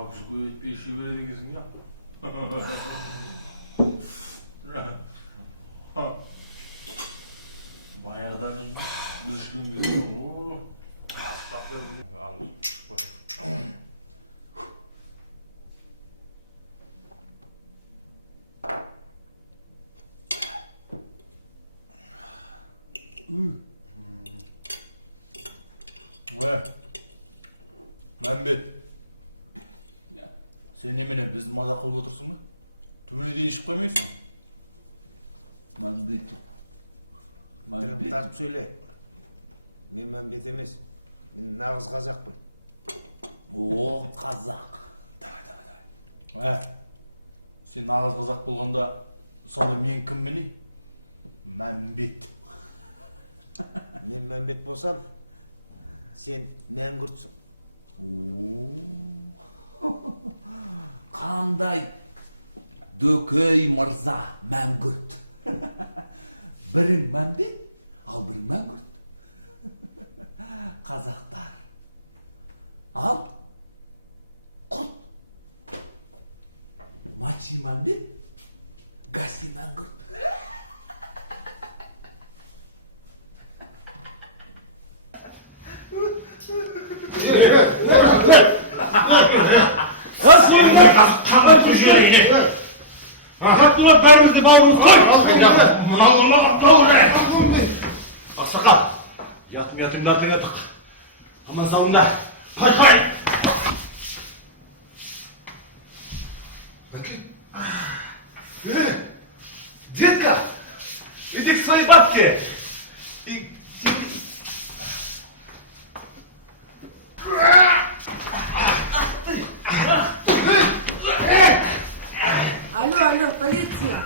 Жабыш көйетпей іші береді екенсің ya. Баяғыдан біз ішкен кезінде. Мәмбет, сен немене бізді мазақ қылып отырсың ба? Түбіне дейін ішіп қоймайсың? Мәмбет. Тілін тартып сөйле. Мен Мәмбет емес. Мен нағыз қазақпын. О, қазақ. Давай. Сен нағыз қазақ болғанда, сонда мен кім міне? Мәмбет. Мен Мәмбет болсам, сен мәңгүртсің. Қандай дөкей мырза мәңгүрт. Бірің Мәмбет, ал бірің мәңгүрт. Қазақтар. Ал құрт. Мачи Мәмбет, гаси мәңгүрт. Қандай көшеге не? Қаттылап бәрімізді бауырымыз қой! Мыналыма қаттылап Ақсақал, ятым-ятымды артыңатық. Аман сауында, қай! Детка, иди к своей бабке. Алло, полиция!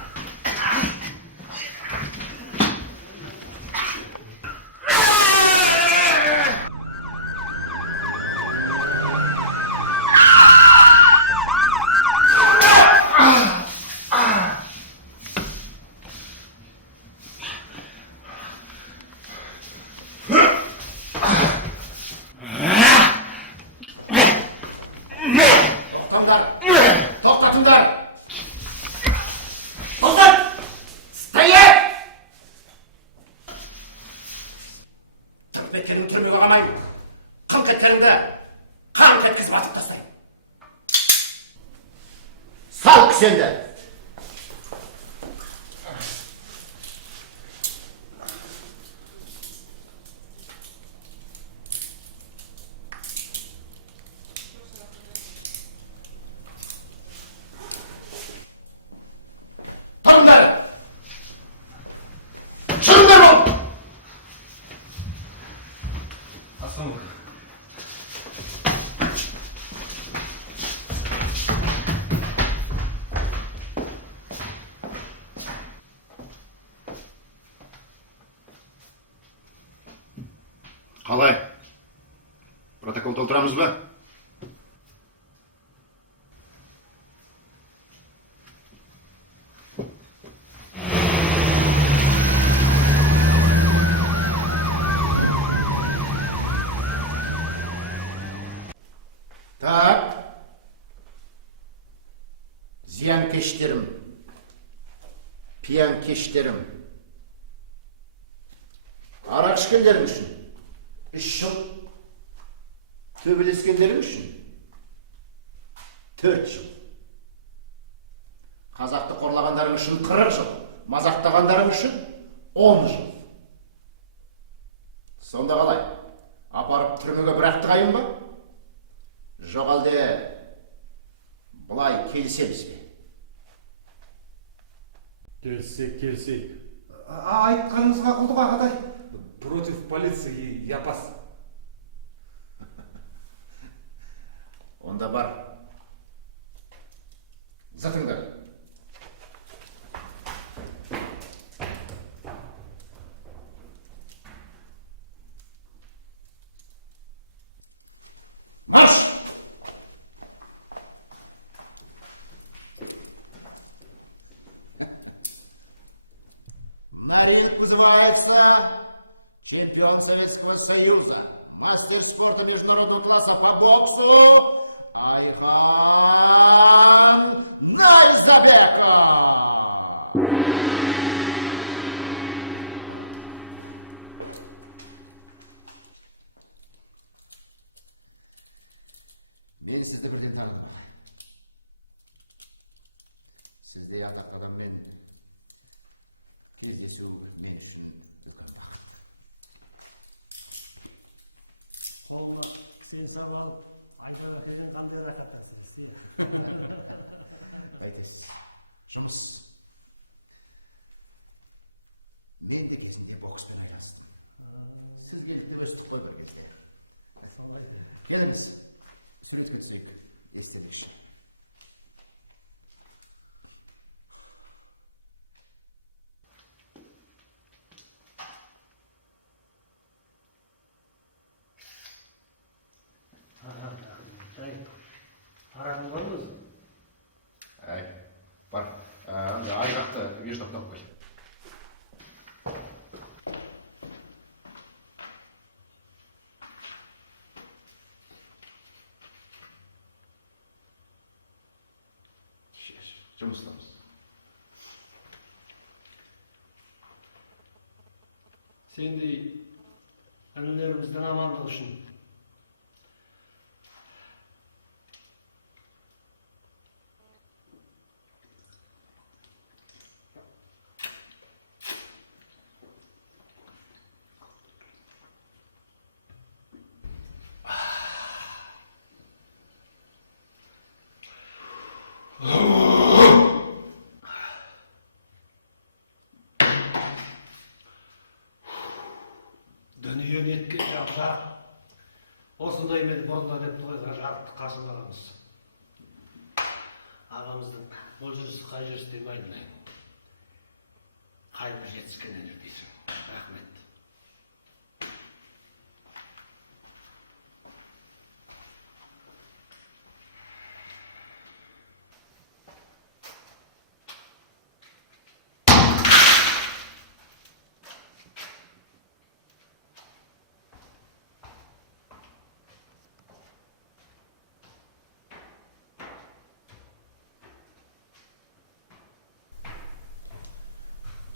Тоқтатыңдар! Тоқтат! Стоять! Тырп еткеніңді түрмеге қамайын. Қыңқ еткеніңді қаңқ еткізіп атып тастайын. Сал кісенді! Тұрыңдар! Шығыңдар бол! Қалай? Протокол толтырамыз ба? Так, зиянкештерім, пиянкештерім, арақ ішкендерің үшін 3 жыл, төбелескендерің үшін 4 жыл, қазақты қорлағандарың үшін 40 жыл, мазақтағандарың үшін 10 жыл. Сонда қалай? Апарып түрмеге бір-ақ тығайын ба? Жоқ әлде бұлай келісеміз бе? Келсек. Айтқаныңызға құлдық ағатай. Против полиции я пас. Онда бар. Затыңдар. Марш! На ринг вызывается чемпион Советского Союза, мастер спорта международного класса по боксу Ayhan Найзабеков. Мен сізді бірден таныдым. Сізде атақты адаммен кездесу мен үшін үлкен бақыт. Қолына кісен сап алып, айдап әкелген қандай рақат әсіресе. Қайтесіз, жұмыс. Мен де кезінде бокспен айналыстым. Сіз келіп те өстік қой бір кезде. Солай. Келіңіз, суретке түсейік, естелік үшін. Арағың бар өзі? Бар, айрақты междап алып қой. Жұмыстамыз. Сендей інілеріміздің амандығы үшін. Дүние неткен жап-жақ. Осындай мен бұрында деп тойға жарықты Қасым ағамыз. Ағамыздың бұл жүрісі қай жүріс демейді. Қай бір жетіскеннен дейсің. Рахмет.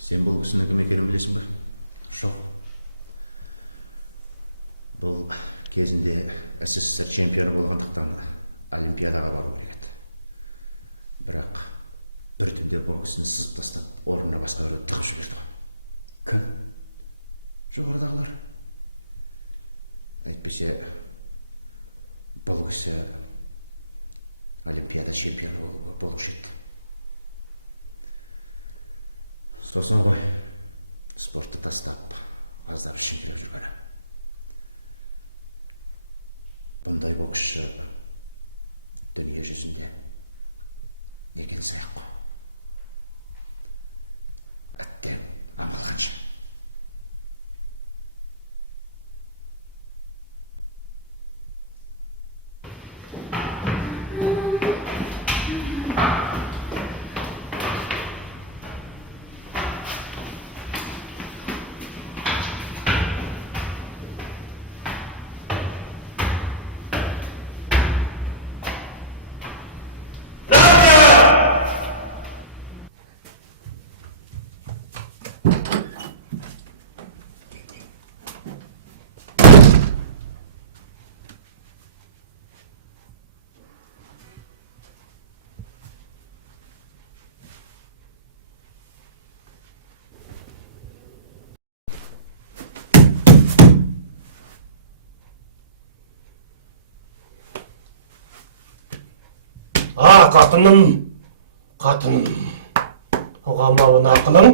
Сен бұл кісінің кім екенін білесің бе? Жоқ. Бұл кезінде СССР чемпионы болғандықтан Олимпиадаға бару керек еді. Бірақ бір түнде бұл кісіні сызып тастап, орнына басқа біреуді тығып жіберді. Кім? Жоғарыдағылар. Әйтпесе, бұл кісі Олимпиада чемпионы болушы еді. Сосын ғой, спортты тастап, аздап шіңкіреп жүргені. Бұндай боксшы дүние жүзінде некен саяқ қой. Әттең амал қанша. Қатыным, қатыным, оған маған ақылың?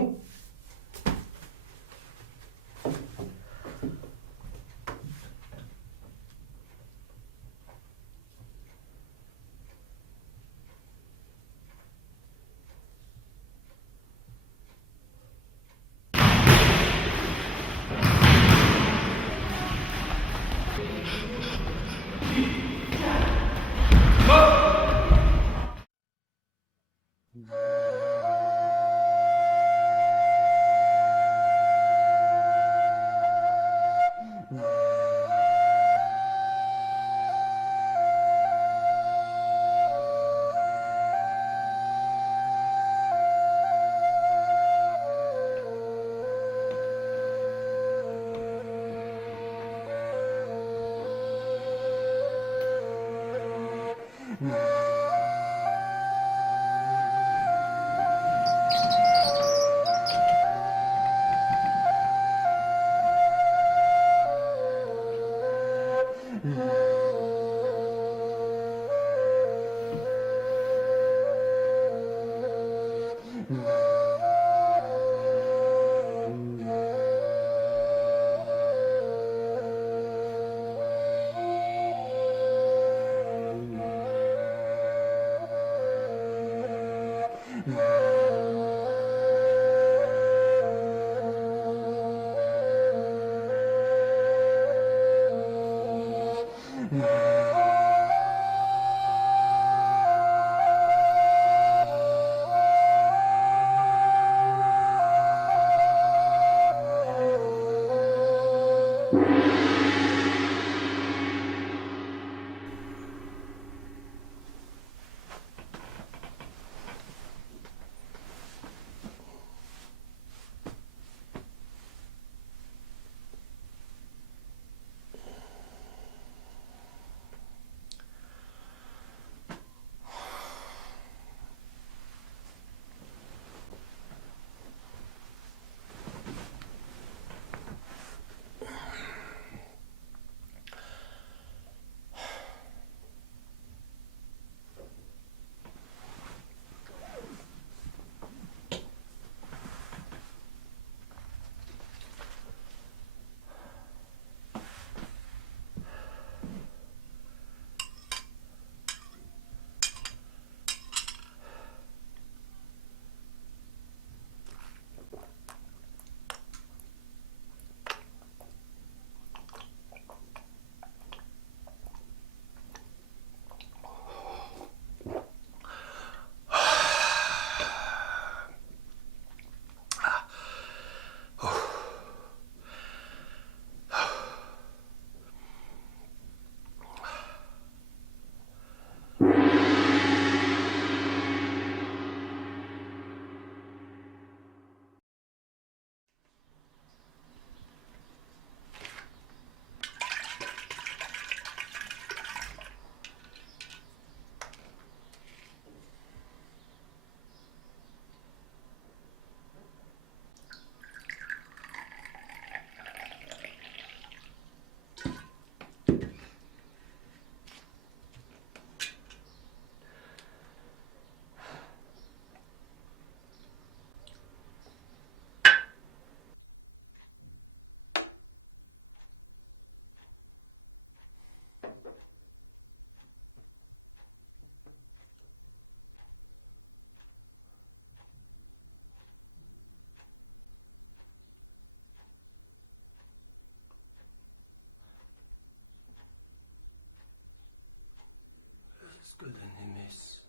Özgöden emes,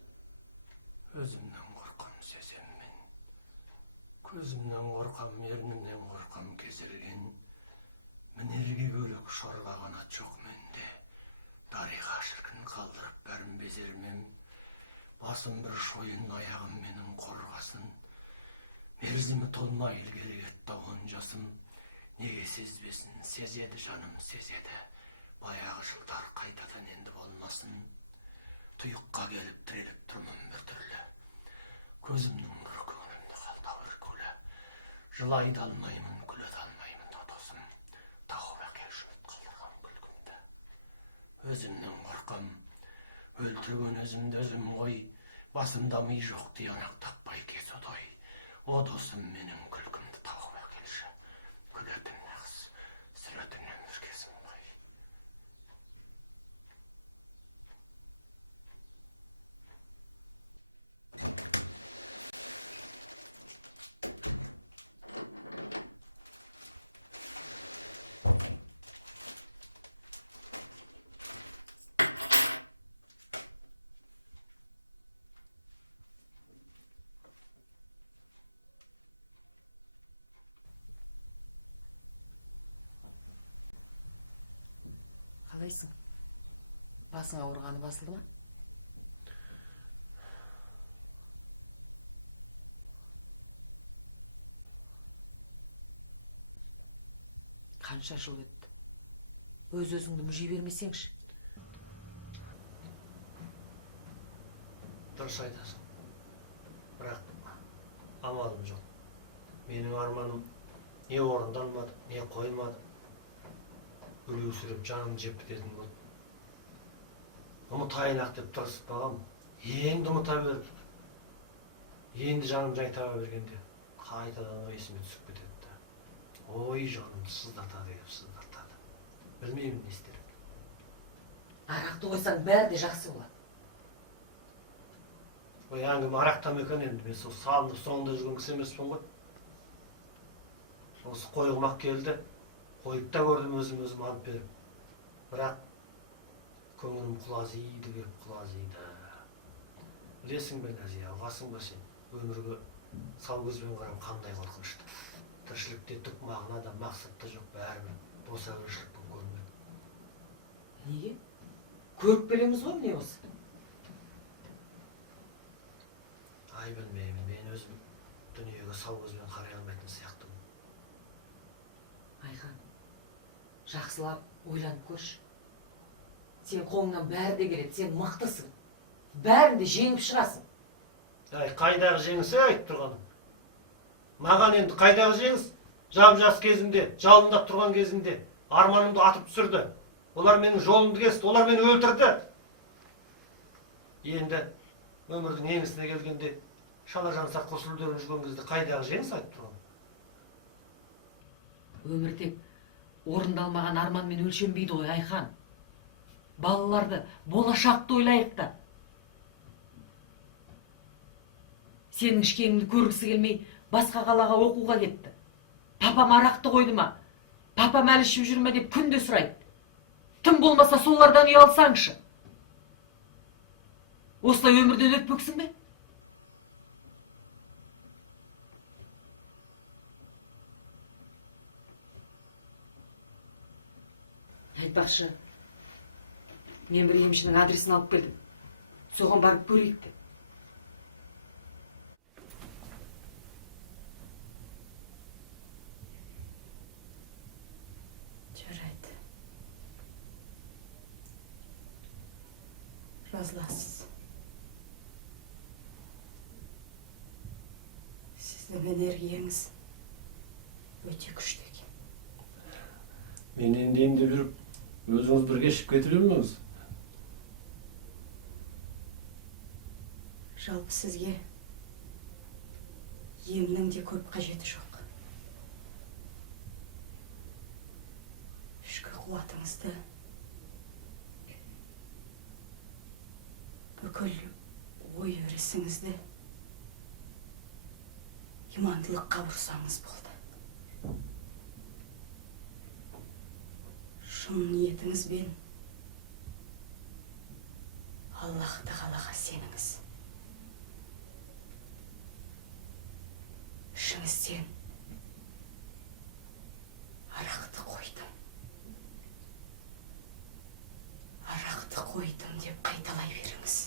özümden korkam sezemmin. Közümden korkam, ernimden korkam kezirgen. Minergi bölük şorga kanat çok mende. Darığa şirkin kaldırıp berim bezermem. Basım bir şoyun ayağım menin korgasın. Merzimi tolma ilgeri etdi oncasım. Nege sezbesin, sezedi canım sezedi. Bayağı жылдар kaydadan endi bolmasın. Tuyukka gelip direlip turmam bir türlü. Közümnün bir köngülümde kaldı bir köle. Жылay da almayımın, güle de almayımın adasım. Tağıma kelşimit kaldırgan gülgümde. Özümden korkam, öldürgön özümde özüm koy. Basında mı yok diye anak takpay kes oday. O dostum menin gülgümde tağıma kelşi. Güledim nağız, süretimden bir kesim bay. Қалайсың? Басың ауырғаны басылды ма? Қанша жыл өтті? Өз-өзіңді мүжей бермесеңші. Дұрыс айтасың. Бірақ амалым жоқ. Менің арманым не орындалмады, не қойылмады. Үлеусіреп жаным жеп бітетін болды. Ұмытайын-ақ деп тырысып бағам. Енді ұмыта беріп. Endi жаным жай таба бергенде кайтадан эсиме түсүп кетет да. Ой жаным сыздатады. Билмеймин не истерим. Арақты қойсаң бәрі де жақсы болады. Ой әңгіме арақтан екен енді, мен сол салынып соңында жүрген кісі емеспін ғой. Осы қойылмақ келді, қойып та көрдім өзім алып беріп. Бірақ көңілім құлазиды кеп құлазиды. Білесің бе Назия, алғасың ба сен? Өмірге сал көзбен қарау қандай қорқынышты. Тіршілікте түк мағына да мақсат та жоқ, бәрібір бос әурешілік болып көрінеді. Неге? Көріп келеміз ғой не осы? Ай білмеймін, мен өзім дүниеге сау көзбен қарай алмайтын сияқтымын. Айхан, жақсылап ойланып көрші. Сен қолыңнан бәрі де келеді, сен мықтысың. Бәрін де жеңіп шығасың. Ай, қайдағы жеңіс айтып тұрғаным. Маған енді қайдағы жеңіс? Жап-жас кезімде, жалындап тұрған кезімде арманымды атып түсірді. Олар менің жолымды кесті, олар мені өлтірді. Енді өмірдің еңісіне келгенде шала-жансар қосылдырып жүрген кезде қайдағы жеңіс айтып тұрғаным. Өмір тек орындалмаған арманмен өлшенбейді ғой, Айхан. Балаларды, болашақты ойлайық та. Сенің ішкеніңді көргісі келмей, басқа қалаға оқуға кетті. Папам арақты қойды ма? Папам әлі ішіп жүрме деп күнде сұрайды. Тым болмаса солардан ұялсаңшы. Осылай өмірден өтпексің бе? Айтпақшы, мен бір емшінің адресін алып келдім. Соған барып көрейік те. Жарайды. Жазыласыз. Сіздің энергияңыз өте күшті екен. Мен енді емдеп жүріп, өзіңіз бір кешіп кетіп жүрмеңіз. Жалпы сізге емнің де көп қажеті жоқ. Ішкі қуатыңызды бүкіл ой өрісіңізді имандылыққа бұрсаңыз болды. Шын ниетіңізбен Аллах Тағалаға сеніңіз. Ішіңізден арақты қойдым. Арақты қойдым деп қайталай беріңіз.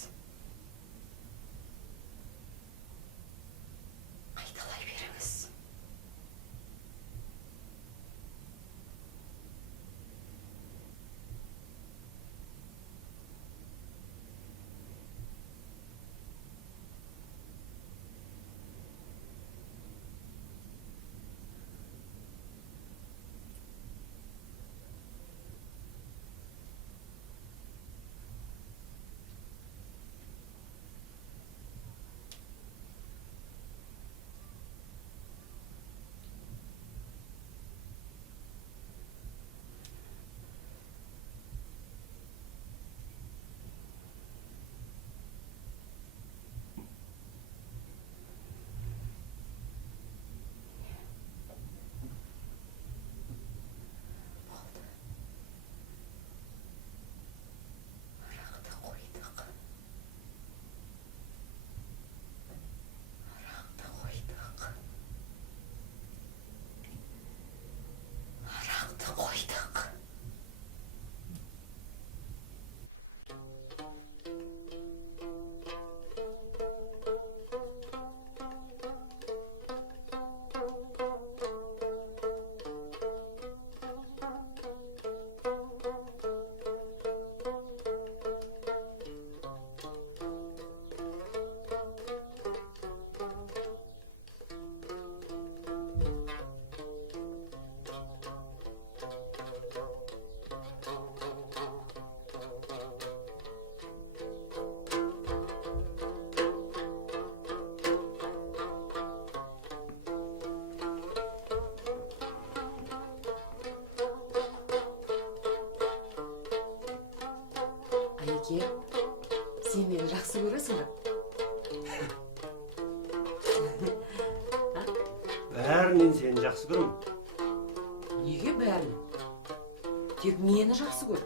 Қайталай беріңіз. Эке, сен мені жақсы көресің ба? Бәрінен сені жақсы көрем. Неге бәрін? Тек мені жақсы көр.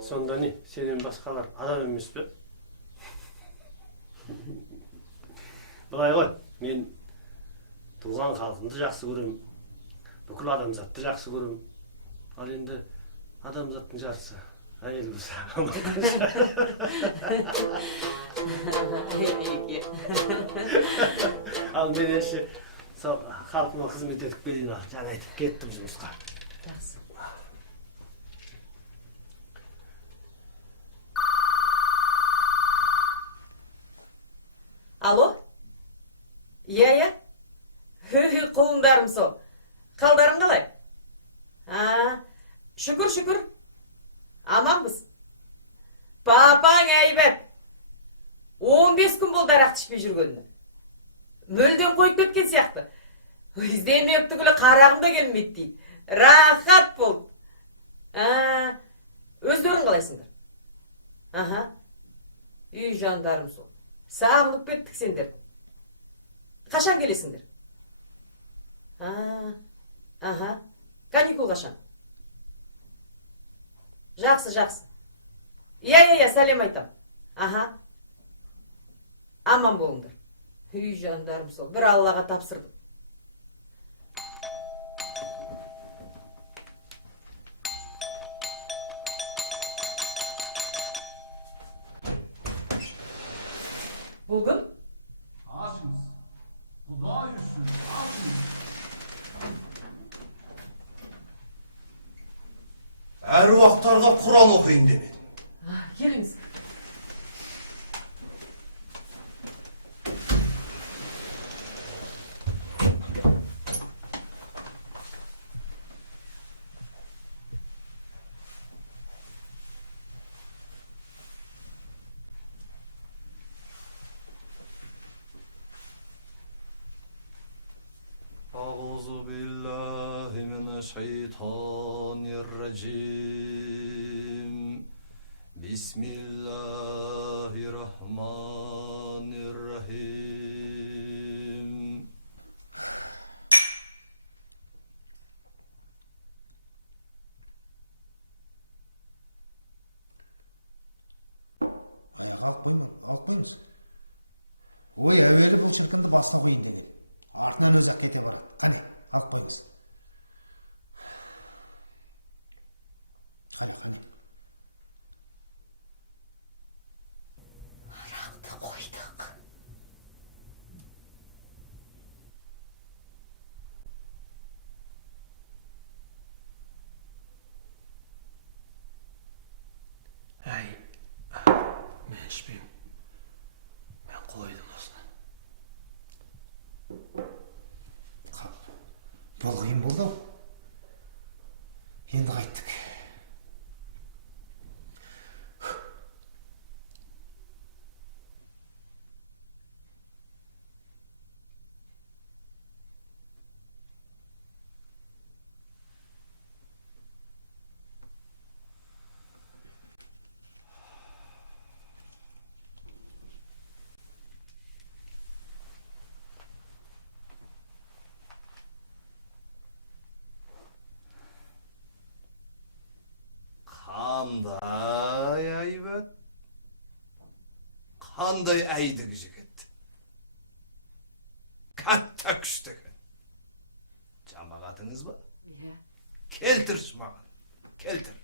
Сонда не, сенен басқалар адам емес пе? Былай ғой, мен туған халқымды жақсы көрем. Бүкіл адамзатты жақсы көрем. Ал енді адамзаттың жартысы әйел болса. Эке. Ал мен еше сол халқыма қызмет етіп берейін, жаңа айтып кеттім жұмысқа. Жақсы. Алло? Иә. Құлындарым сол. Қалдарың қалай? Шүкір. Аманбыз. Папаң әйбәт. 15 күн болды арақ ішпей жүргеніне. Мүлдем қойып кеткен сияқты. Іздемек түгілі қарағым да келмейді дейді. Рахат болды. Өздерің қалайсыңдар? Үй жандарым сол. Сағынып кеттік сендер. Қашан келесіңдер? Каникул қашан? Жақсы. Иә, сәлем айтам. Аман болыңдар. Үй жандарым сол. Бір Аллаға тапсырдым. Бұл кім? Açınız. Kulağı üstün. Açınız. Әруақтарға Құран оқиын демедім. Келіңіз. أعوذ بالله من الشيطان الرجيم بسم الله الرحمن الرحيم Аяқ алып қойыңыз. Ой, әуелі бұл шіркінді баста қойын деген. Артынан өзі кете барады. Қане, алып қойыңыз. Қане. Арақты қойдық. Мен ішпеймін. Мен қойдым осыны. Бұл қиын болды ау. Енді қайттық. Қандай әйбәт. Қандай әйдік жігіт. Қатта күштігі. Жамағатыңыз ба? Иә. Келтірші маған. Келтір.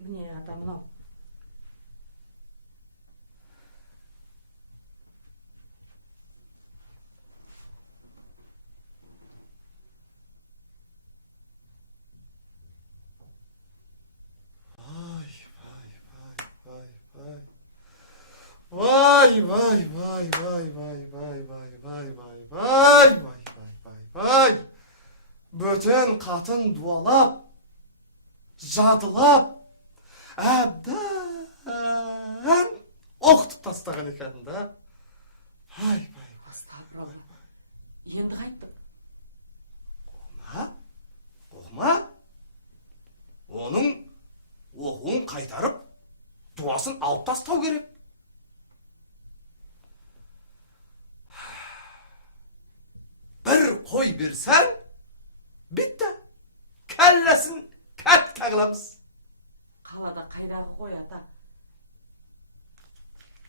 Міне ата мынау. Vay. Böten qатын dualap, jadılap, әбден оқытып тастаған екен да. Vay. Астағфиралла. Енді қайттым. Оқыма. Оның оқуын қайтарып, дуасын алып тастау керек. Bir koy bersen, bitti. Kellesin, kat tağılamız. Қалада қайдағы қой ата?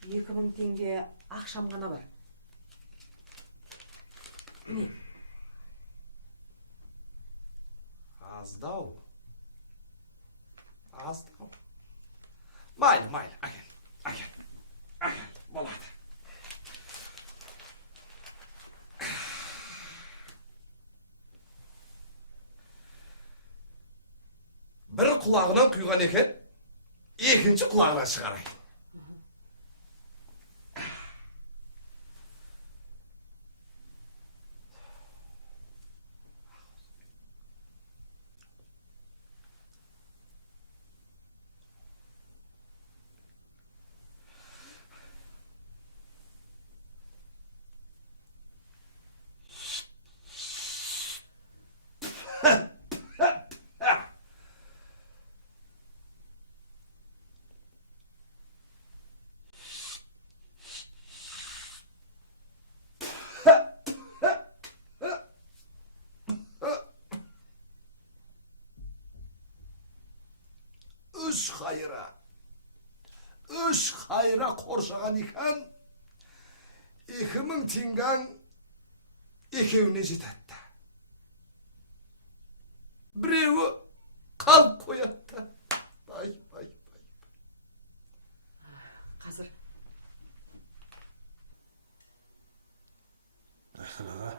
2000 теңге ақшам ғана бар. Не? Azdao. Azdao. Maylı, agel, boladı. Bir kulağından kuygan eken, ikinci kulağına çıkarayım. Üç hayra korşagan iken 2000 tingen ikevine jitetti. Birevi kalp koyattı. Bay. Қазір Айхан аға,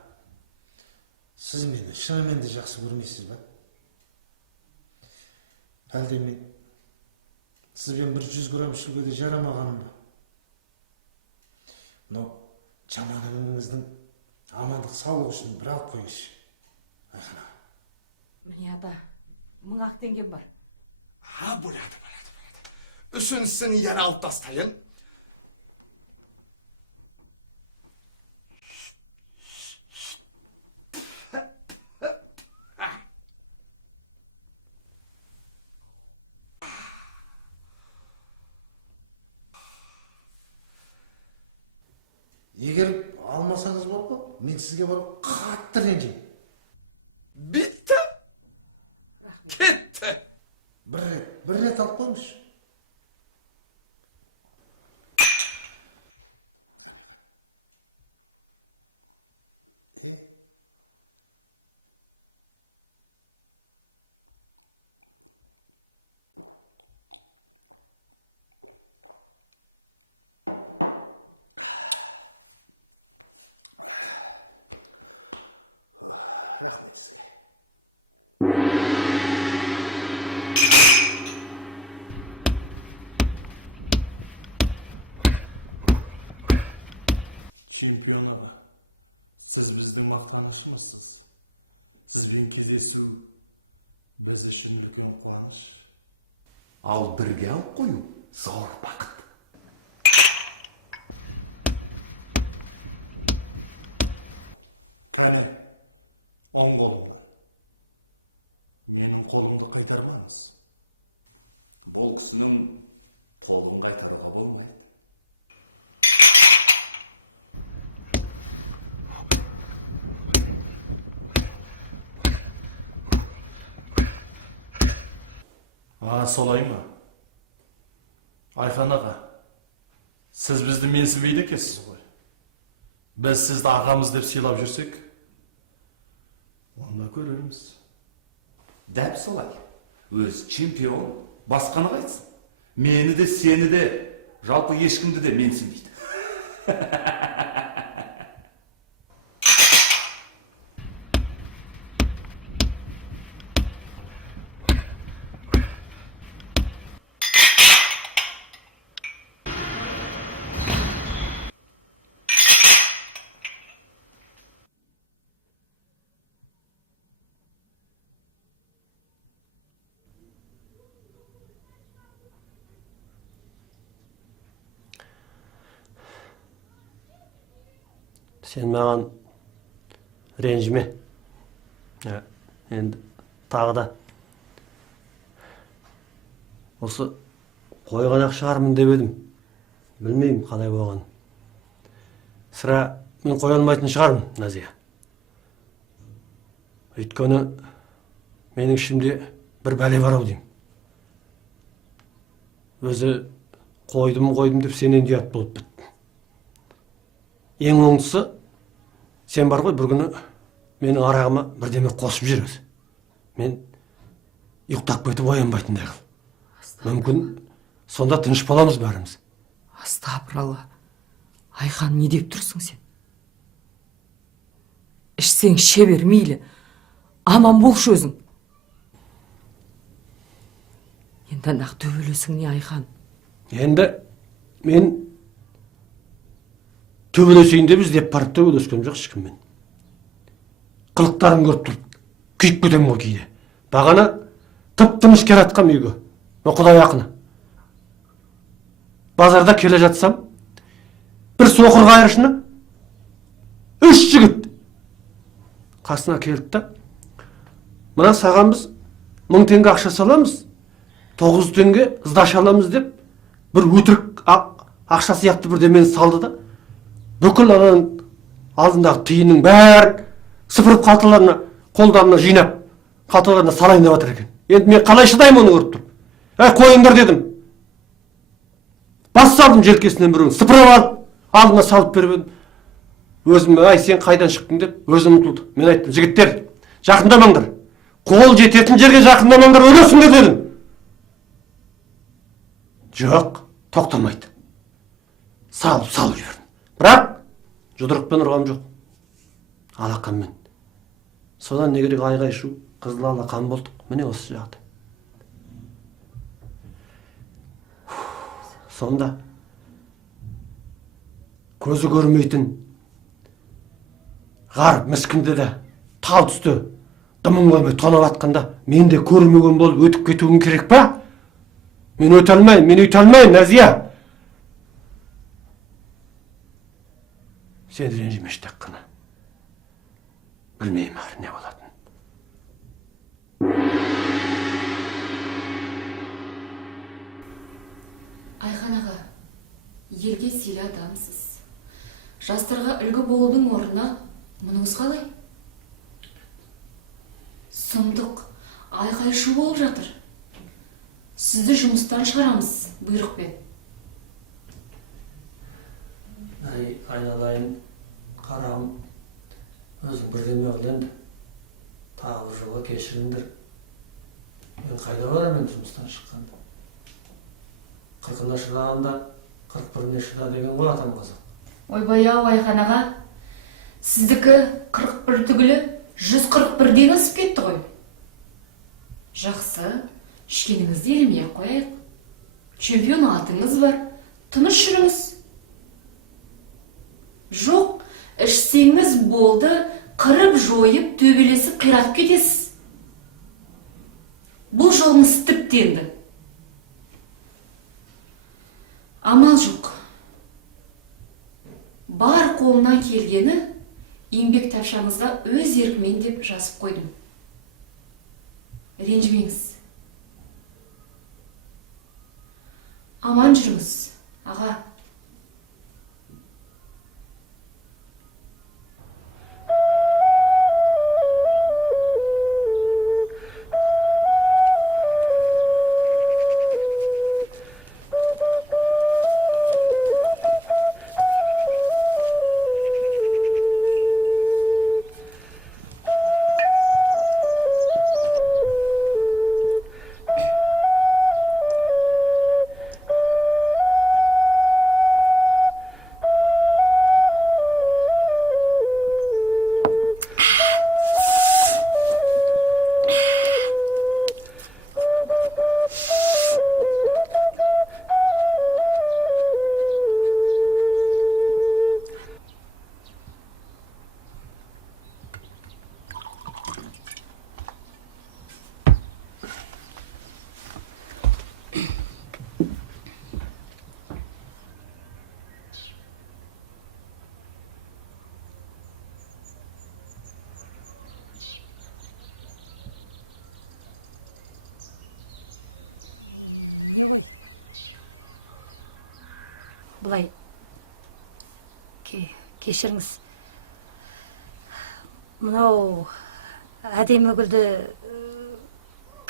сіз мені шынымен де жақсы көрмейсіз ба? Әлде мен сізбен 100 грамм ішуге де жарамағаным ба? Но жаманыңыздың амандық саулық үшін бір алып қойыңызшы. Айхан аға. міне ата 1000 теңгем бар. Ha buladı. Üçüncüsünü yer alıp tastayın. Егер алмасаңыз бар ғой, мен сізге барып қатты ренжимін. Bitti. Рахмет. Gitti. Bir rет алып қойыңызшы. Рахмет сізге. Чемпион аға, сіз біздің мақтанышымызсыз. Сізбен кездесу біз үшін үлкен қуаныш. Ал бірге алып қою зор бақыт. Кәне, оң қолымдан. Менің қолымды қайтармаңыз. Бұл кісінің қолын қайтаруға болмайды. Солай ма? Айхан аға, сіз бізді менсінбейді екенсіз ғой. Біз сізді ағамыз деп сыйлап жүрсек, онда көрерміз. Дәп солай. Өз чемпион басқаны қайтсын. Мені де, сені де, жалпы ешкімді де менсінбейді. Сен маған Ренжіме. Енді тағы да осы қойған ақ шығармын деп едім. Білмеймін қалай болған. Сірә мен қоя алмайтын шығармын, Назия. Өйткені менің ішімде бір бәле бар ау деймін. Өзі қойдым деп сенен ұят болып бітті. Ең оңдысы, сен бар ғой, бір күні менің арағыма бірдеме қосып жүр өзі. Мен ұйықтап кетіп оянбайтындай қыл. Мүмкін сонда тыныш боламыз бәріміз. Астапыралла. Айхан, не деп тұрсың сен? Ішсең іше бер, мейлі. Аман болшы өзің. Енді нақ төбелесің не, Айхан? Енді мен төбелесейін деп іздеп барып төбелескен жоқ ешкіммен. Қылықтарын көріп тұрып, күйіп кетем ғой кейде. Бағана тып-тыныш келе жатқам үйге. Құдай ақына. Базарда келе жатсам, бір соқыр қайыршыны 3 жігіт қасына келді да, мына саған біз 1000 теңге ақша саламыз, 900 теңге ыздаша аламыз деп, бір өтірік ақша сияқты бірдемені салды да, бүкіл ананың алдындағы тиынның бәрін сыпырып қалталарына, қолдарына жинап, қалталарына салайын деп жатыр екен. Енді мен қалай шыдаймын оны көріп тұрып? Қойыңдар дедім. Бас салдым желкесінен біреуін, сыпырып алып, алдыма салып беріп едім. Өзім, сен қайдан шықтың деп, өзім ұмтылды. Мен айттым, жігіттер, жақындамаңдар. Қол жететін жерге жақындамаңдар, өлесіңдер дедім. Жоқ, тоқтамайды. Салып жүрдім. Бірақ жұдырықпен ұрғам жоқ. Алақанмен. Содан не керек айғай шу, қызыл алақан болдық. Міне осы жақта. Сонда көзі көрмейтін ғар міскінді де тал түсті дымын көрмей тонап атқанда мен де көрмеген болып өтіп кетуім керек па? Мен өте алмайым, Назия. Сен ренжімеш тек қана. Білмеймін не болатын. Айхан аға, елге сыйлы адамсыз. Жастарға үлгі болудың орнына мұныңыз қалай? Сұмдық, айқай шу болып жатыр. Сізді жұмыстан шығарамыз, бұйрықпен. Айналайын, қарағым, өзің бірдеме қыл енді. Тағы бір жолға кешіріңдер. Мен қайда барамын жұмыстан шыққанда? 40-ына шыдағанда 41-іне шыда деген ғой атам қазақ. Ойбай-ау, Айхан аға, сіздікі 41 түгілі 141-ден асып кетті ғой. Жақсы, ішкеніңізді елемей-ақ қояйық. Чемпион атыңыз бар, тыныш жүріңіз. Жоқ, ішсеңіз болды, қырып жойып, төбелесіп қиратып кетесіз. Бұл жолыңыз тіпті енді. Амал жоқ. Бар қолынан келгені еңбек тапшаңызға өз еркімен деп жазып қойдым. Ренжімеңіз. Аман жүріңіз, аға. не ғой. Былай, кешіріңіз. Мынау әдемі гүлді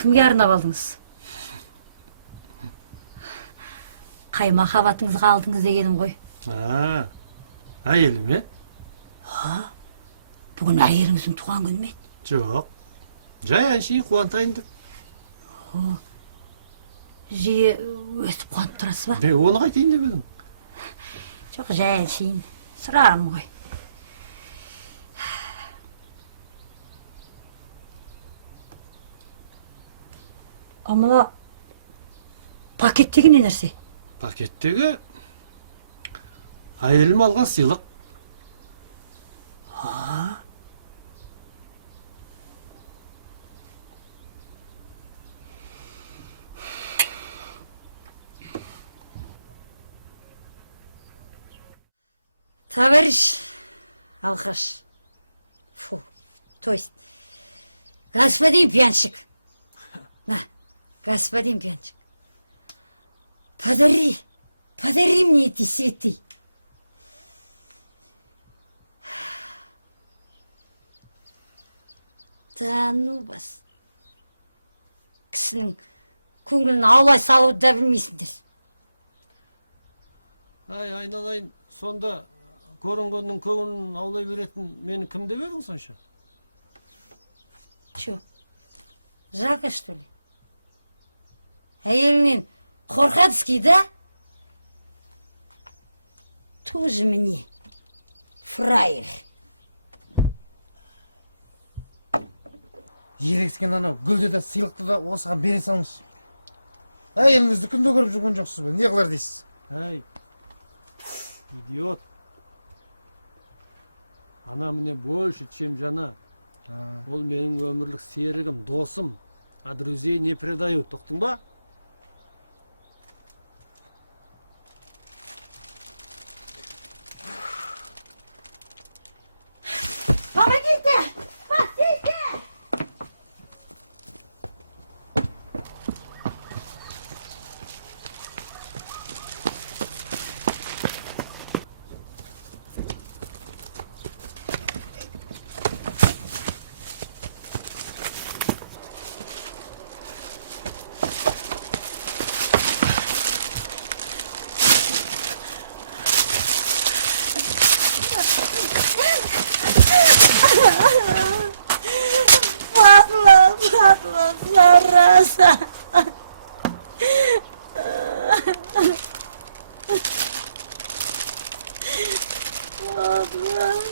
кімге арнап алдыңыз? Қай махаббатыңызға алдыңыз дегенім ғой. Әйелім, Бүгін әйеліңіздің туған күні ме? Жоқ. Жай әншейін қуантайын деп. Жиі өстіп қуанып тұрасыз ба? Оны қайтайын деп едім. Жоқ, жай әншейін сұрағым ғой. Мына пакеттегі не нәрсе? Пакеттегі әйелім алған сыйлық. Товарищ алкаш. Фу, то есть господин пьянчик. На, господин пьянчик. Подари мне эти цветы. Да ну бас. Кісінің көңілін аулай салуды да білмейсіңдер. Айналайын, сонда көрінгеннің көңілін аулай беретін мені кім деп едің сонша? Чё, жалко, что ли? Әйелінен қорқадыский, да? Тоже мне фраер. Ерекскен анау гүлді де сыйлықты да осыған бере салыңыз. Әйеліңізді күнде көріп жүрген жоқсыз ба? Не қылар дейсіз? Идиот. Ана міне больше, чем жана. Ол менің өмірлік серігім, досым. А друзей не предают, тоқтың ба? Помогите! Fatma, zarazа. Fatma.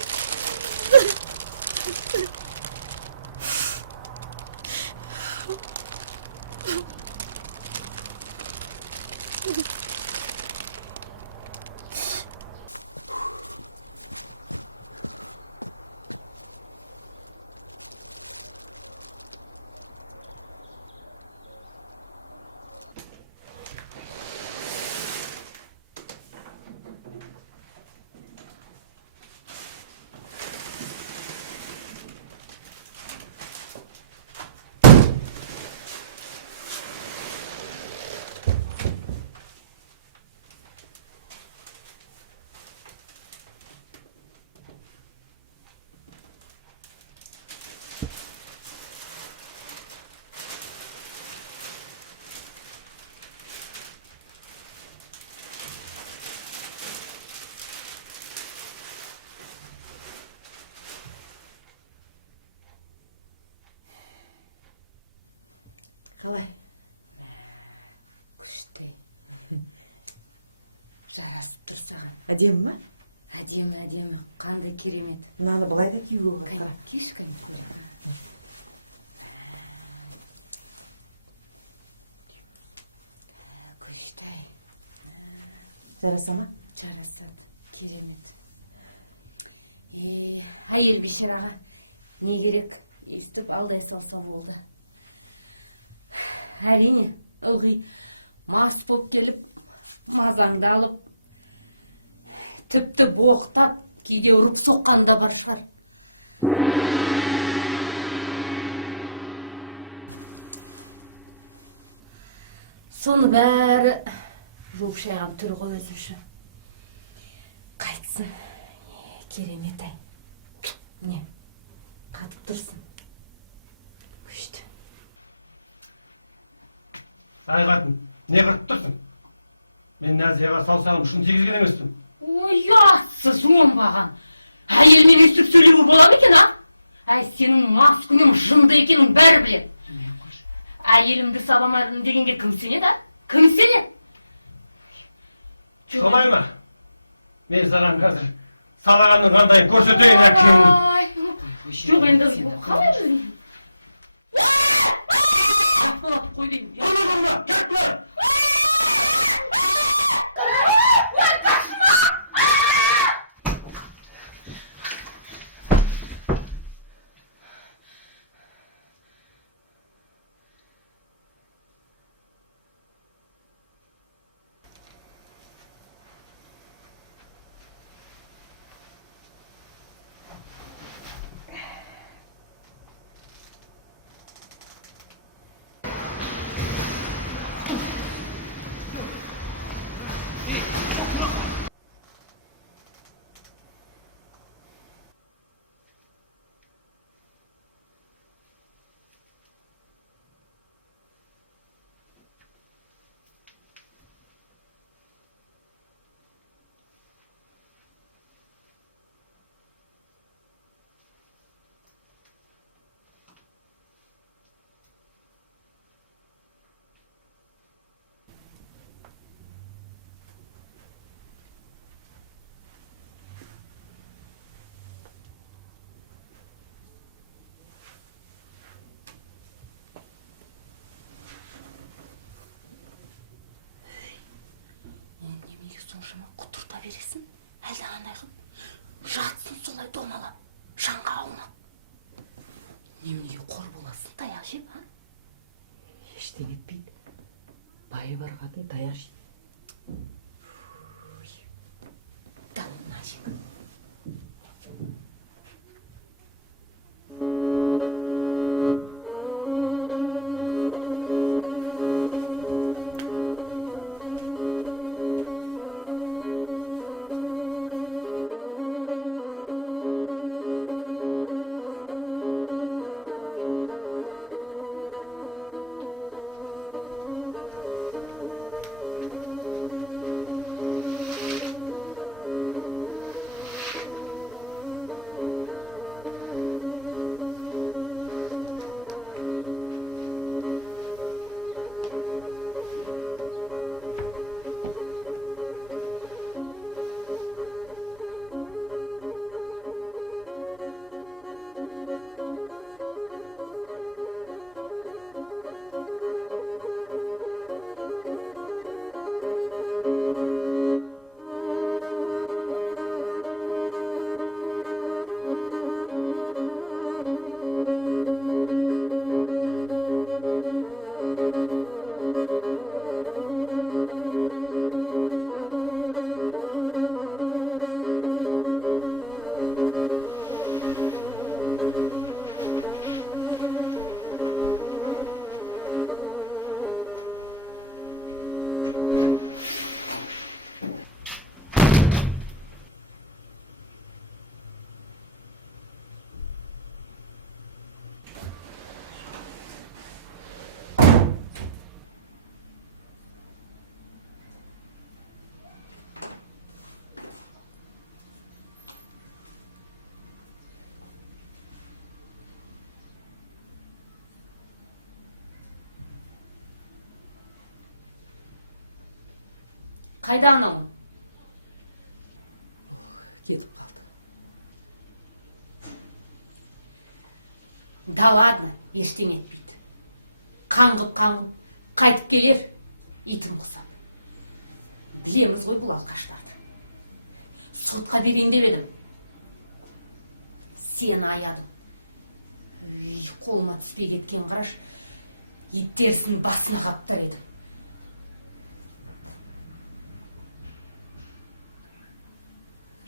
Қалай? Күшті. Жарасып тұр саған. Әдемі ма? Әдемі, қандай керемет. Мынаны былай да киюге болады. Қара, кешкін көрек. Күшті. Жараса ма? Жарасады, керемет. Әйел бейшараға не керек? Естіп алдай салса болды. Әрине, ылғи мас боп келіп, мазаңды алып, тіпті боқтап, кейде ұрып соққанда бар шығар. Соны бәрі жуып шайған түрі ғой өзінше. Қайтсын, керемет ай. Міне, қатып тұрсын. Күшті. Ай қатын, не қатып тұрсың? Мен Нәзияға саусағым шын тигізген емеспін. Ой, ассыз оңбаған. Әйелмен өстіп сөйлеуі бола ма екен, а? Әй, сенің мас күнің жынды екенін бәрі біледі. Әйелімді сабамадым дегенге кім сенеді, а? Кім сенеді? Солай ма? Мен саған қазір салағанның қандайын көрсетейін әкеңнің. Жоқ, енді қалай жүрейін? Жат болады қой деймін. Тұрмадың ба? Кет бұлар! Немеге соншама құтырта бересің? Әлде қандай қып? Жатсын солай домалап, жанға аунап. Немеге қор боласың, таяқ жеп, а? Ештен етпейді. Бай барғады, таяқ жейді. Даммашық. Қайда анау? Кетіп қалды. Да ладно, ештеңе етпейді. Қаңғып, қайтып келер, итім құсап. Білеміз ғой бұл алқаштарды. Сотқа берейін деп едім. Сені аядым. Қолыма түспей кеткен қараш, иттерісін басына қаптар едім.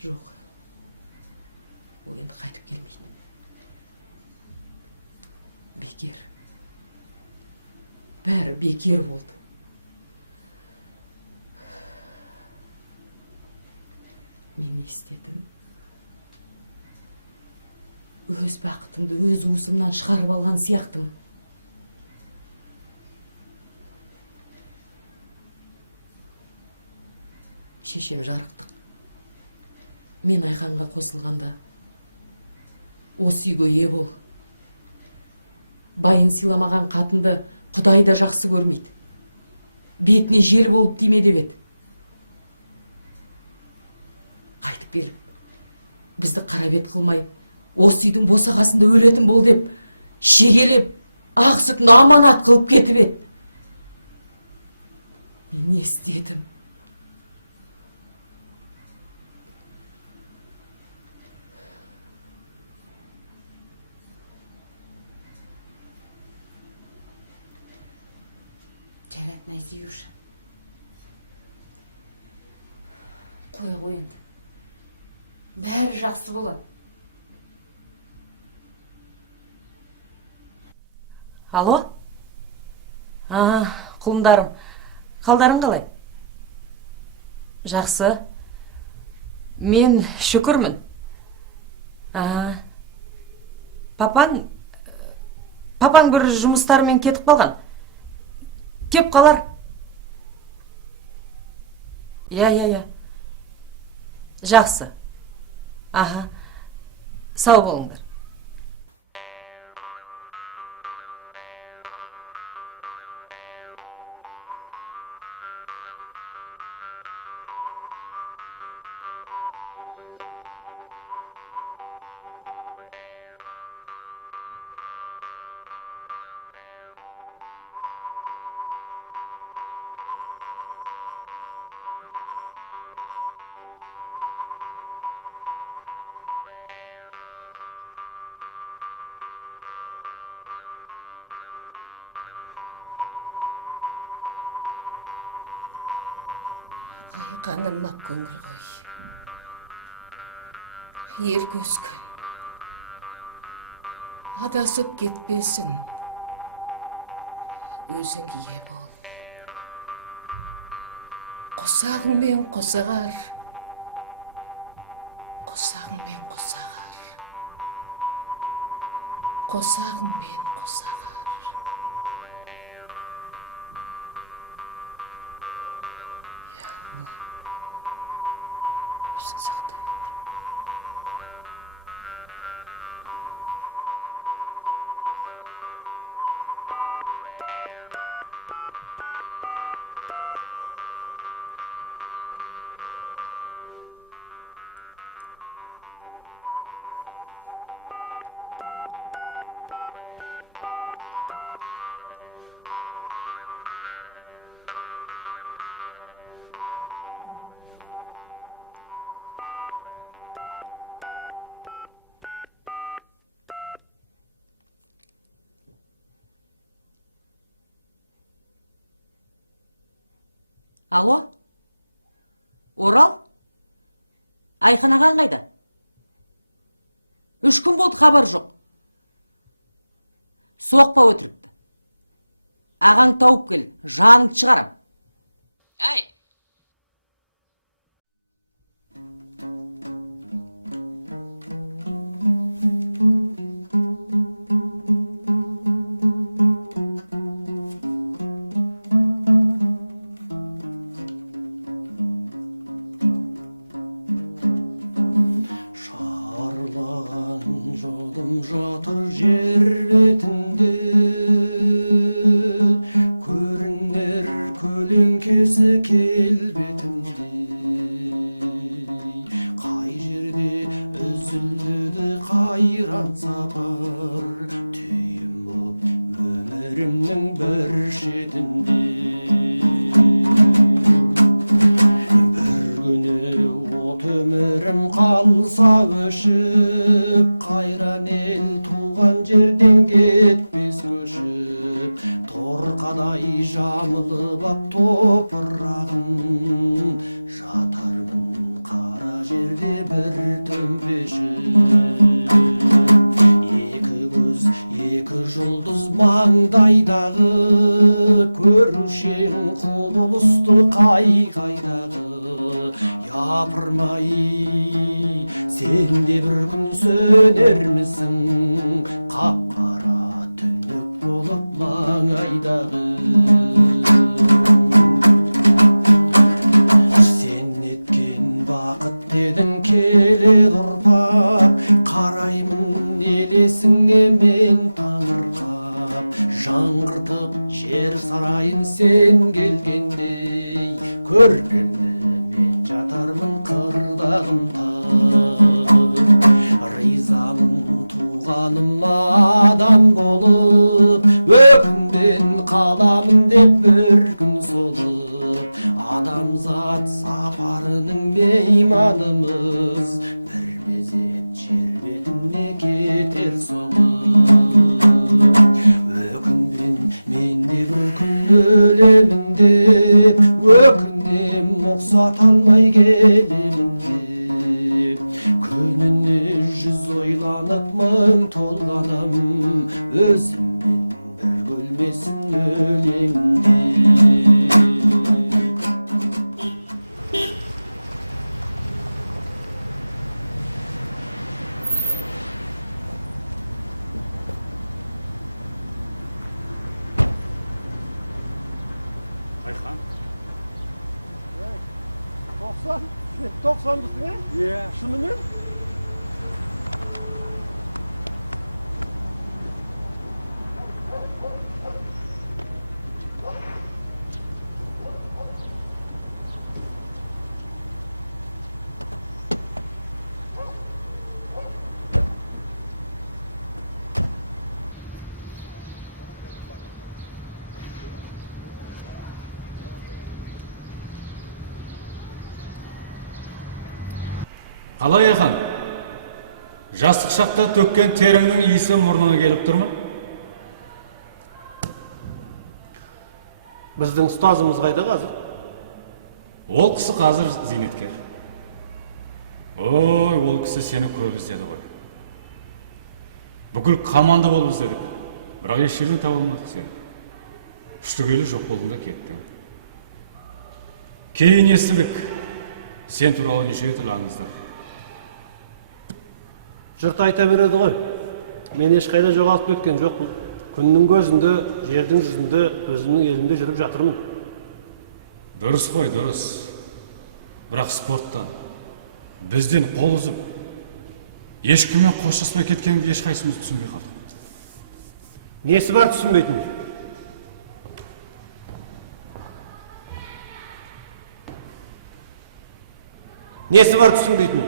Жоқ. Ол енді қайтып келмейді. Бекер. Бәрі бекер болды. Мен не істедім? Өз бақытымды өз уысымнан шығарып алған сияқтымын. Шешем жарықтық. Мен Айханға қосылғанда осы үйге ие бол. Байын сыйламаған қатынды Құдай да жақсы көрмейді. Бетіне жел болып тиме деп еді. Қайтып келіп, бізді қара бет қылмай, осы үйдің босағасында өлетін бол деп, шегелеп, ақ сүтін аманат қылып кетіп еді. Мен не істедім? Жарат, Назиюша. Қоя қой енді. Бәрі жақсы болады. Алло? Құлындарым, қалдарың қалай? Жақсы. Мен шүкірмін. Папаң бір жұмыстарымен кетіп қалған. Кеп қалар. Я. Жақсы. Сау болыңдар. Айқаным ақ көңіл ғой. Ер көзгін. Адасып кетпесін. Өзің ие бол. Қосағыңмен қосағар. Қосағыңмен қосағар. Қосағыңмен қосағар. Алло? Орал? Айхан ағаң қайда? 3 күн болды, хабар жоқ. Соқпа өтірікті. Ағаң тауып кел, жаныңды шығарам. Ай! Жатыр жер бетінде, көрінер көлеңкесі келбетінде. Қай жерде үзілді қайран сапар, түйін боп өмірімнің бір шетінде. Бір күні от өмірім қалса өшіп, қайран ел туған жерден кетпес көшіп, торқадай жамылып ап топырағын, жатармын қара жерде бір төмпешіп. Екі көз, екі жұлдыз маңдайдағы, көрушен қу құбылысты қайдағы япырмай, сен де бір күн сөнермісің қап-қара түнек болып маңайдағы. Сен неткен бақыт дедің келеді ұрпақ, қараймын елесіңе мен таңырқап, жаңғыртып жер сарайын сен келгендей, көрпемді мен жатармын қырдағымтап. Ризамын туғаным адам болып, өкінбен қаламын деп бір күн солып, адамзат сапарының мейманымыз, бір мезет жер бетіне кетер соғып. Өкінбен мен де бір күн өлемін деп, өкінем ұқсата алмай келемін деп, күніне 100 ойланып мың толғанам, өзіммен бір бөлмесін өлеңде. Айхан, 90'lısın ha? Şunu mu? қалай Айхан? Жастық шақта төккен теріңнің иісі мұрныңа келіп тұр ма? Біздің ұстазымыз қайда қазір? Ол кісі қазір зейнеткер. Ой, ол кісі сені көп іздеді ғой. Бүкіл команда болып іздедік. Бірақ еш жерден таба алмадық сені. Үштігейлі жоқ болдың да кеттің. Кейін естідік. Сен туралы неше түрлі аңыздар. Жұрт айта береді ғой. Мен ешқайда жоғалып кеткен жоқпын. Күннің көзінде, жердің жүзінде, өзімнің елімде жүріп жатырмын. Дұрыс қой, дұрыс. Бірақ спорттан, бізден қол үзіп, ешкіммен қоштаспай кеткенді ешқайсымыз түсінбей қалдық. Несі бар түсінбейтін? Несі бар түсінбейтін?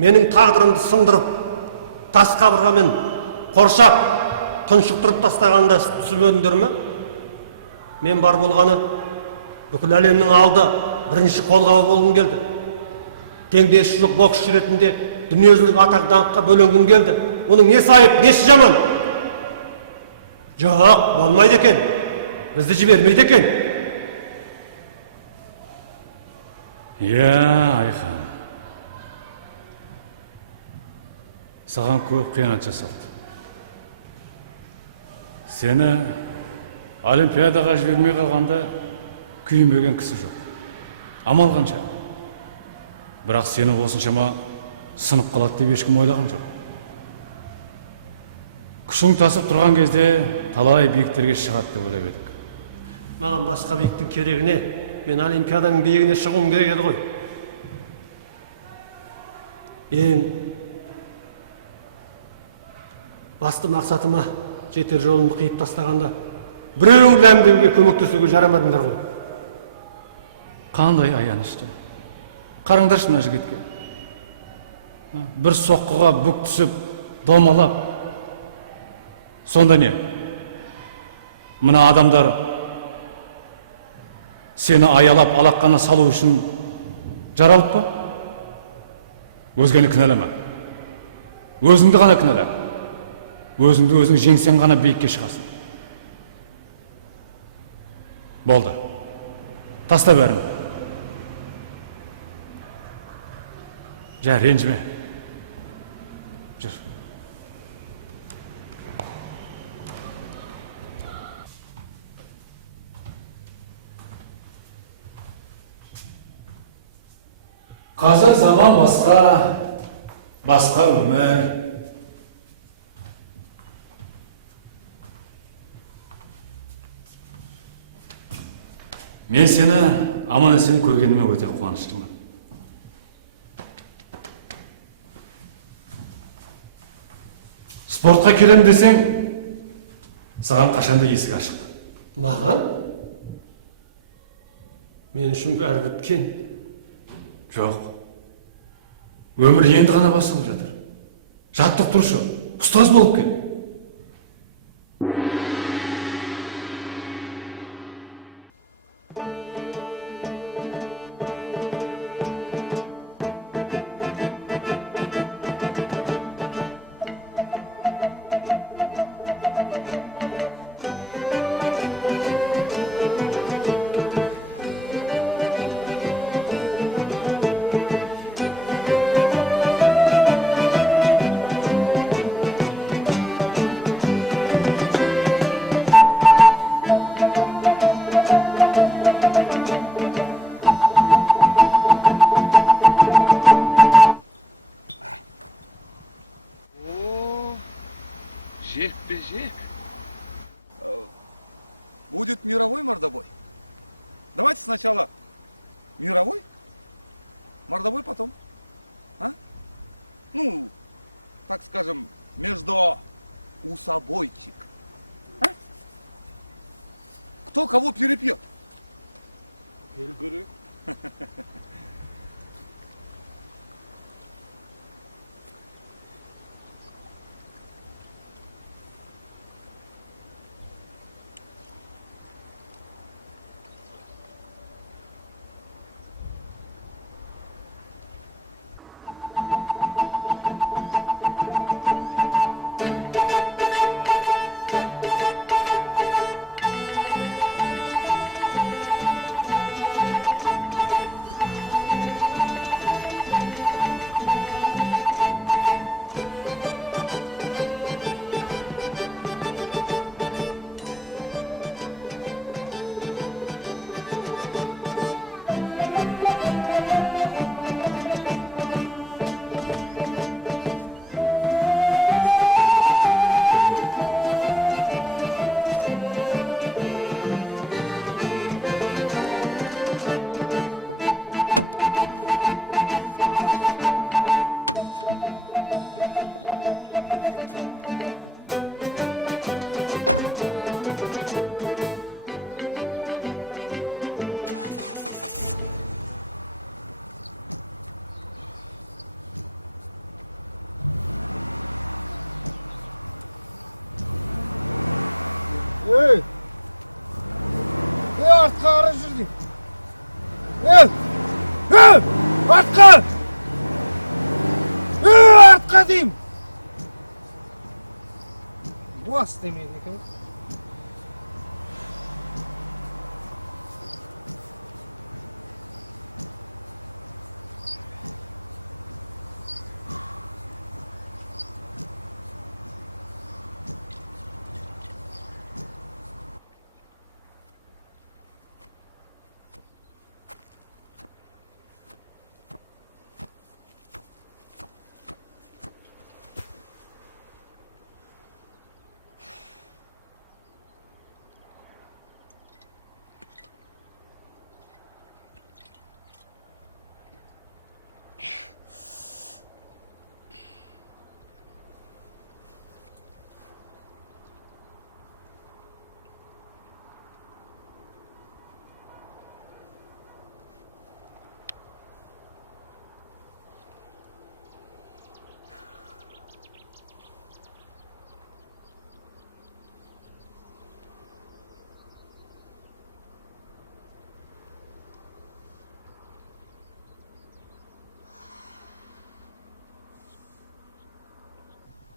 Менің тағдырымды сындырып, тас қабырғамен қоршап, тұншықтырып тастағанда түсінбедіңдер ме? Мен бар болғаны бүкіл әлемнің алды бірінші қолғабы болғым келді. Теңдесі жоқ боксшы ретінде дүниежүзілік атақ даңққа бөленгім келді. Оның несі айып, несі жаман? Жоқ, болмайды екен. Бізді жібермейді екен. Айхан. Саған көп қиянат жасалды. Сені Олимпиадаға жібермей қалғанда күйінбеген кісі жоқ. Амал қанша. Бірақ сені осыншама сынып қалады деп ешкім ойлаған жоқ. Күшің тасып тұрған кезде талай биіктерге шығады деп ойлап едік. Маған басқа биіктің керегіне, мен Олимпиаданың биігіне шығуым керек еді ғой. Ең басты мақсатыма жетер жолымды қиып тастағанда біреу ләмдеуге көмектесуге жарамадыңдар ғой. Қандай аянышты. Қараңдаршы мына жігітке. Бір соққыға бүк түсіп, домалап. Сонда не? Мына адамдар сені аялап алаққана салу үшін жаралып па? Өзгені кінәлама. Өзіңді ғана кінәла. Өзіңді өзің жеңсең ғана биікке шығасың. Болды. Таста бәрін. Жә, ренжіме. Жүр. Қазір заман басқа, басқа өмір. Мен сені аман есен көргеніме өте қуаныштымын. Спортқа келем десең, саған қашанда есік ашық. Маған? Мен үшін бәрі біткен. Жоқ. Өмір енді ғана басталып жатыр. Жаттықтырушы, ұстаз болып кел. Жекпе-жек. Будет мировой мордобой. Давайте сначала мировой, мордобой потом. А? Ну, так скажем, между усобойчик. А? Кто кого перепьет? Белгілі. Ey! Ey артқа қарай жүр дейм. Ей! Ей! Артқа! Ей! Артқа дейм. Бас демейді екен.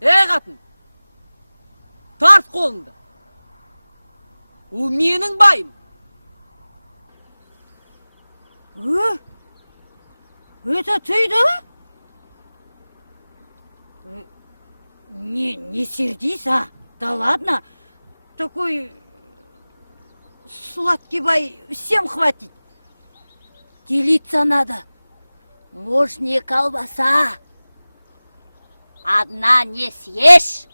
Ey қатын, тарт қолыңды. Ол менің байым. Это ты, да? Не сердись, а? Да ладно. Такой сладкий бай всем хватит. Делиться надо. Мужни колбаса. Одна не съешь.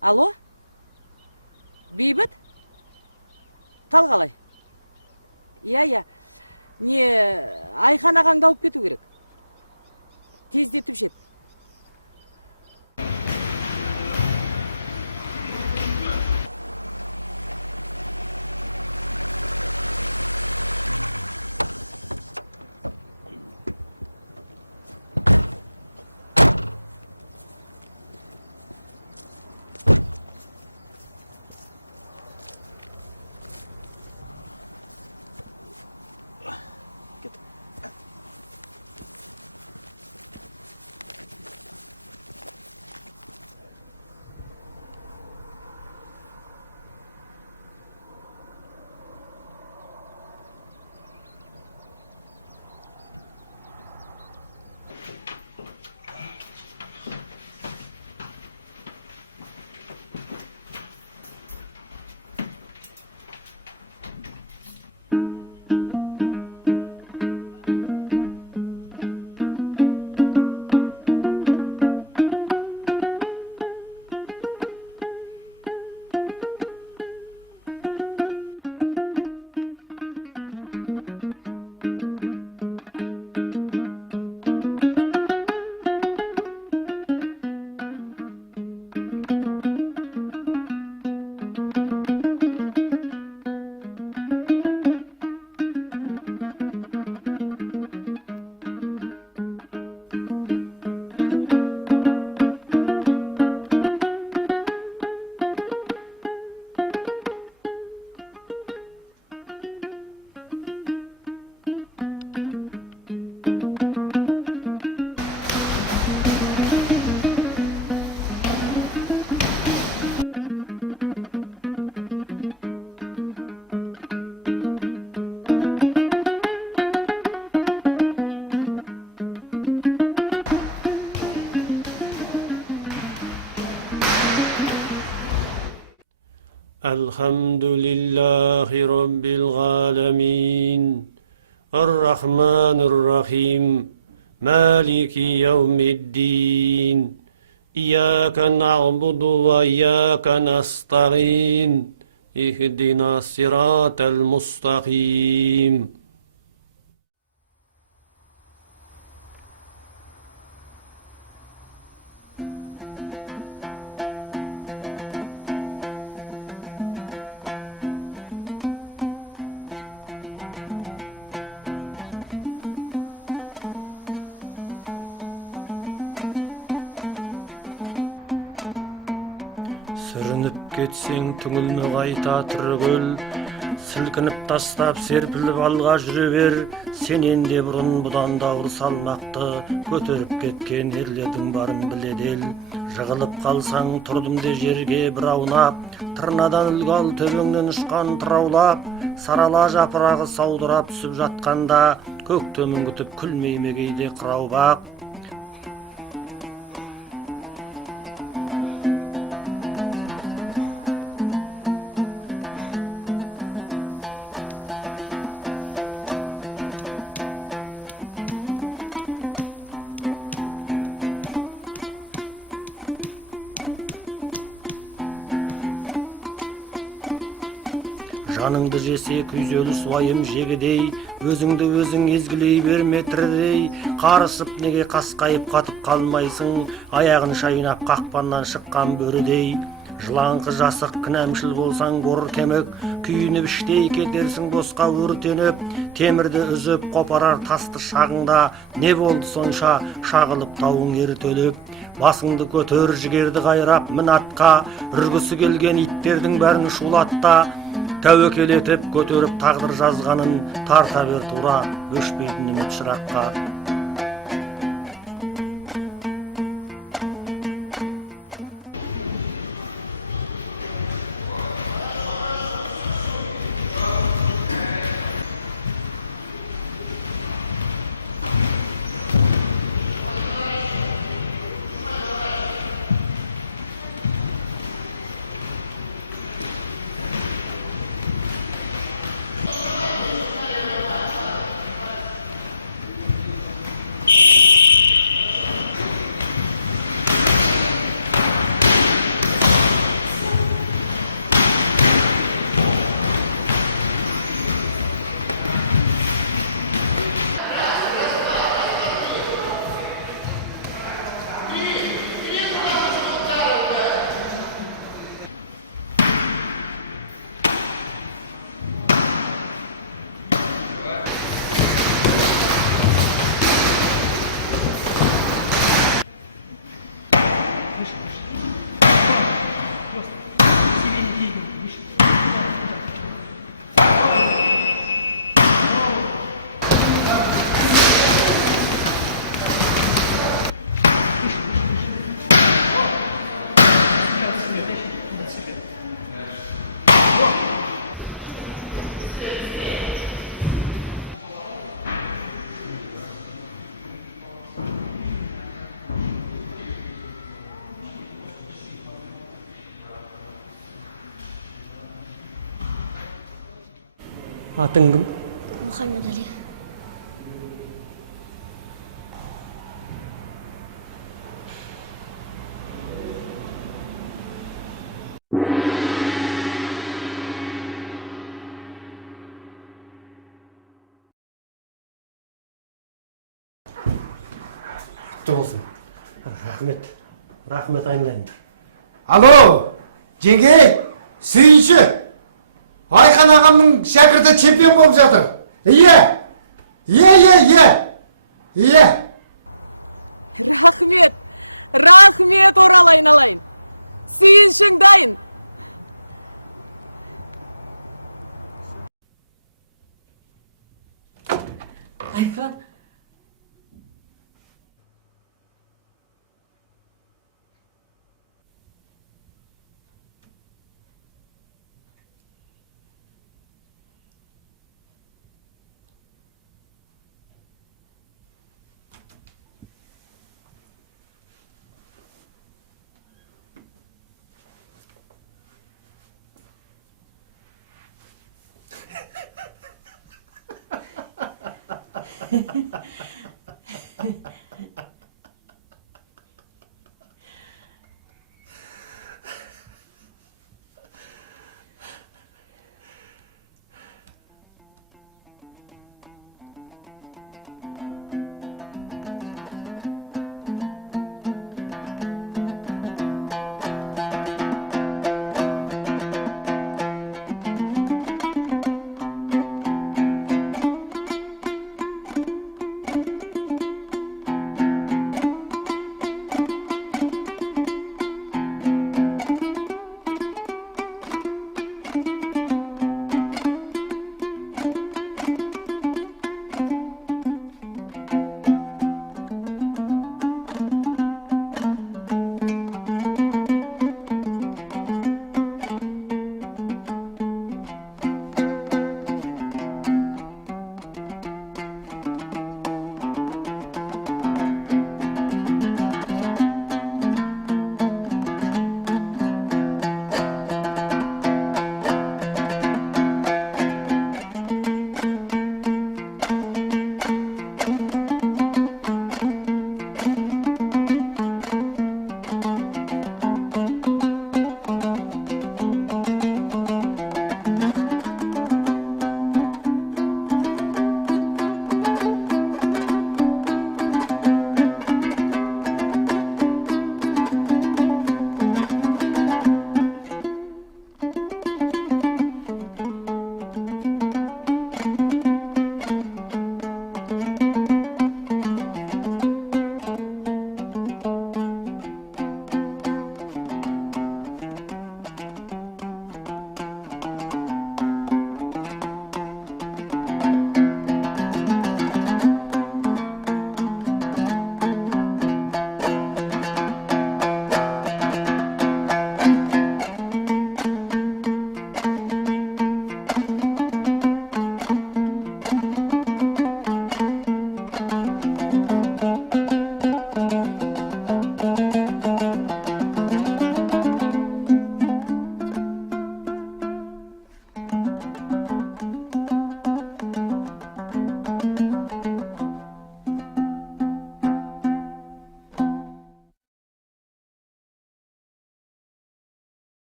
Алло? Бейбіт? Қал қалай? Иә. Не, Айхан ағаңды алып кету керек. Тездетіп жет. الحمد لله رب العالمين الرحمن الرحيم مالك يوم الدين إياك نعبد وإياك نستعين اهدنا الصراط المستقيم кетсең түңілме қайта тіргіл, сілкініп тастап серпіліп алға жүре бер. Сенен де бұрын бұдан да ауыр салмақты көтеріп кеткен ерлердің барын біледел. Жығылып қалсаң тұрдым де жерге бір аунап, тырнадан үлгал төбеңнен ұшқан тыраулап, сарала жапырағы саудырап түсіп жатқанда көктемін күтіп күлмей ме кейде қырау бақ. Жаныңды жесе күйзеліс уайым жегідей, өзіңді өзің езгілей берме тірідей. Қарысып неге қасқайып қатып қалмайсың, аяғын шайнап қақпаннан шыққан бөрідей. Жылаңқы жасық кінәмшіл болсаң көркемік, күйініп іштей кетерсің босқа өртеніп. Темірді үзіп қопарар тасты шағыңда, не болды сонша шағылып тауың ертөліп. Басыңды көтер жігерді қайрап мін атқа, үргісі келген иттердің бәрін шулатта. Тәуекел етіп көтеріп тағдыр жазғанын, тарта бер тура өшпейтін от шыратқа. Атың кім? Мұхаммед Али. Құтты болсын. Рахмет айналайын. Алло, жеңгей, сүйінші. Айқан ағамның шәкірті чемпион болып жатыр. Иә. Рахмет орал айналайын. Сүйіншің дайын. Айқан.